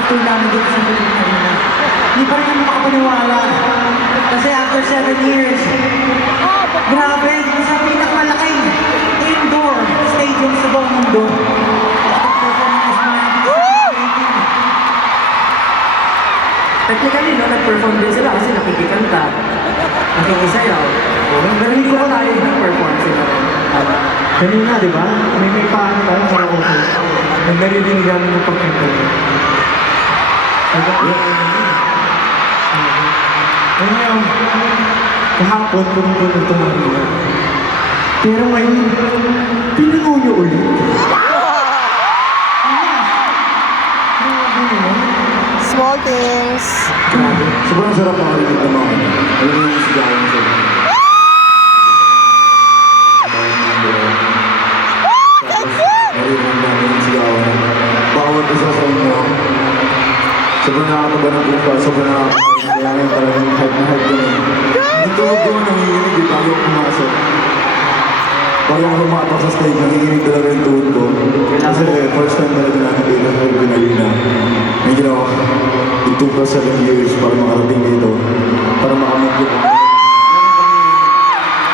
after namin dito sa Philippine Arena. Hindi pa rin kami makapaniwala. Kasi after 7 years, grabe, sa pinakamalaking indoor stadium sa buong mundo. Technically, no, nag-perform din sila kasi nakikikanta, nakikisayaw. Narinig ko tayo nag-perform sila. Kanina, di ba? May paano tayo para okay. Narinig namin yung pagkanta niya. Ano yung kahapon, punto ito Manila. Pero ngayon, pinuno niyo ulit. Small things. Sobrang sarap makarinig ng mga alam mo yung sigawan sa narinig namin yung sigawan. Bawat isa sa inyo. Sobrang nakakaba ng buka. Sobrang nakakaba. Kailangan talagang hype na hype yun. Ito ko nanginginig eh, bago ako pumasok. Bago ako lumapak sa stage, nanginginig talaga yung tuhod ko. Kasi first time talaga natin dito sa Philippine Arena. May ginawa, it took us 7 years para makarating dito. Para makamit yun.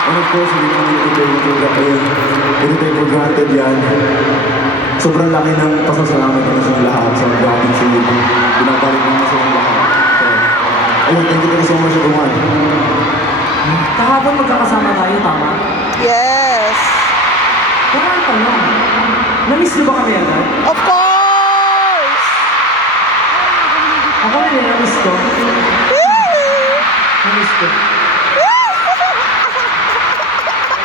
And of course, hindi naman ito take for granted yan. Sobrang laki ng pasasalamat naman sa lahat sa gratitude. Binabalik naman sa lahat. Ayun, thank you so much everyone. Kahapon magkakasama tayo, tama? Yes. Kailan pa lang? Na-miss niyo ba kami agad? Of course. Ako rin eh, na-miss ko. Na-miss ko.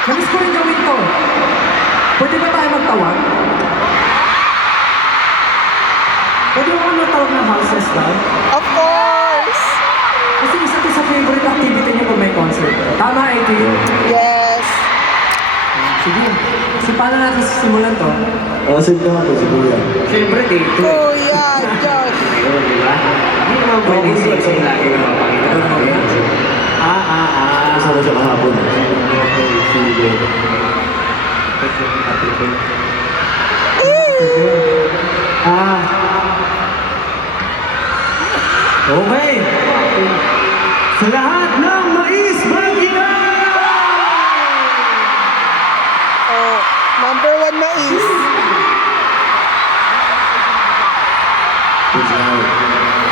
Na-miss ko rin gawin to. Pwede ba tayo magtawag? Pwede ba kami magtawag ng houses down? Of course. Kasi isa to sa favorite activity niyo pag may concert. Tama, Ate? Yes. Sige. So paano natin sisimulan to? Save naman to si Kuya. Siyempre, take two. Kuya, Josh. Di ba? Hindi naman pwede sing lagi na mapakita natin. Kasama siya kahapon. Sige. Okay. Sa lahat ng mais, mag-inay! Oh, number 1 na is.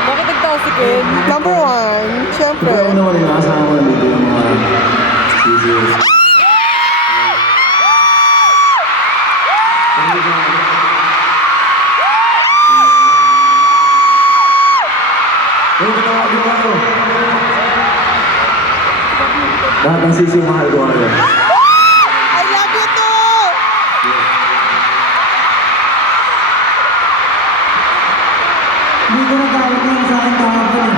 Bakit nagtawa si Ken? Number 1, syempre. Pero naman yung nakasama ko na dito yung mga scissors. Ginawa ko. Lahat ng sisi mahal ko ano. I love you too! Hindi ko nagawag lang sa akin kahapon.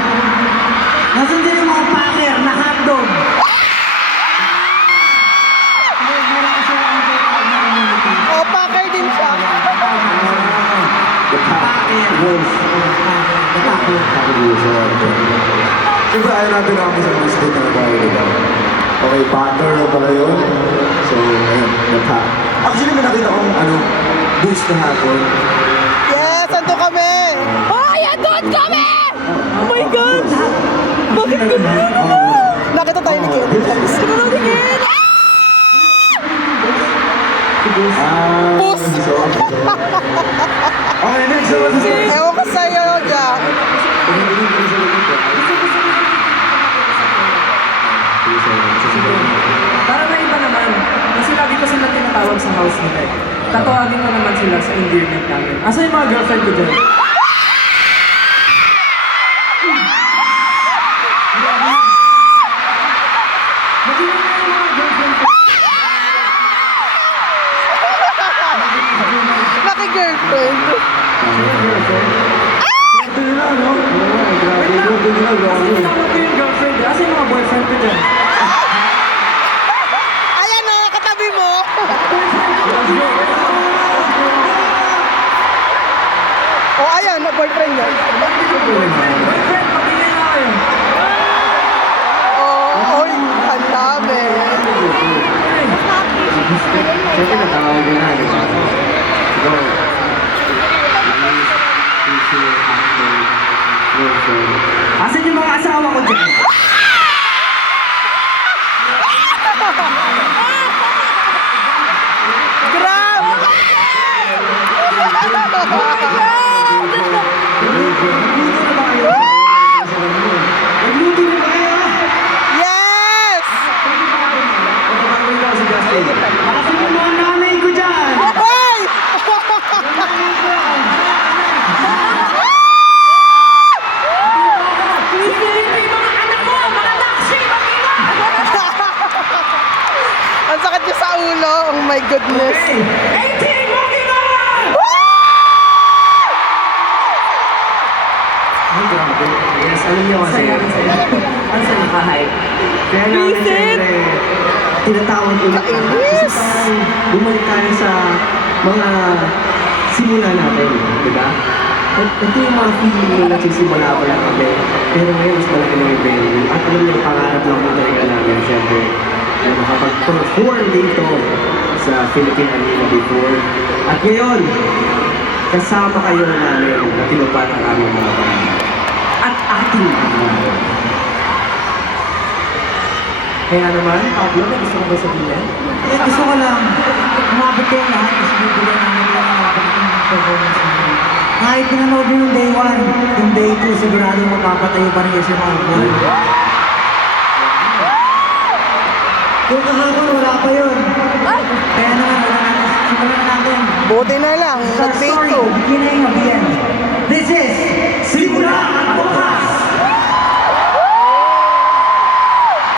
Nasaan din yung mga packer na hotdog? Oh, packer din siya. Siyempre ayaw natin ako sa mga state na nagawin, diba? Okay, butter na pala yun. So, ayun, nagha. Actually, may nakita kong boost na hapon. Yes, ando kami! Ay, andun kami! Oh my God! Bakit ganyan? Nakita tayo ni Ken. Gusto ko lang ni Ken! Boost! Okay, next naman sa Ewan ko sa'yo, Jack. Para na iba naman. Kasi lagi ko sila tinatawag sa house nila eh. Tatawagin ko naman sila sa endearment namin. Asa yung mga girlfriend ko dyan? Magiging na yung mga girlfriend ko. Naki-girlfriend. ito nila, no? Grabe, grabe nila, Kasi grabe. tinawag ko yung girlfriend eh. Asa yung mga boyfriend ko dyan? Ayan na, katabi mo. Oh, ayan, na boyfriend niya. Boyfriend, pabigay na kayo. Oh, oy, ang dami. Siyempre natawag ko na, di ba? Go. girlfriend. Asan yung mga asawa ko dyan? Grabe! Nagluto na ba kayo? Nagluto na ba kayo? Yes! Ano ka si Justin? Asan yung mga nanay ko dyan? Hoy! Ang sakit niyo sa ulo. Oh my goodness. Ay, grabe. Yes, alam niyo kasi. Ang sa nakahype. Kaya namin Visit! siyempre, tinatawag ulit na. Kasi Yes! parang bumalik tayo sa mga simula natin, di ba? At ito yung mga feeling na nagsisimula pa lang kami. Pero ngayon, mas malaki na yung venue. At alam niyo, pangarap lang po talaga namin, siyempre, na makapag-perform dito sa Philippine Arena before. At ngayon, kasama kayo namin na tinupad ang aming mga pangarap. At ating pangarap. Kaya naman, Pablo, may gusto ko ba sabihin? Eh, gusto ko lang, umabot kayo lahat kasi bibigyan namin yung napakitang performance namin. Kahit pinanood nyo yung day 1, yung day 2, sigurado mapapatayo pa rin yung mga goal. Kung kahapon, wala pa yun. Kaya naman, wala natin, simulan na natin. Buti na lang. Our Nag-take story, two. beginning of the end. This is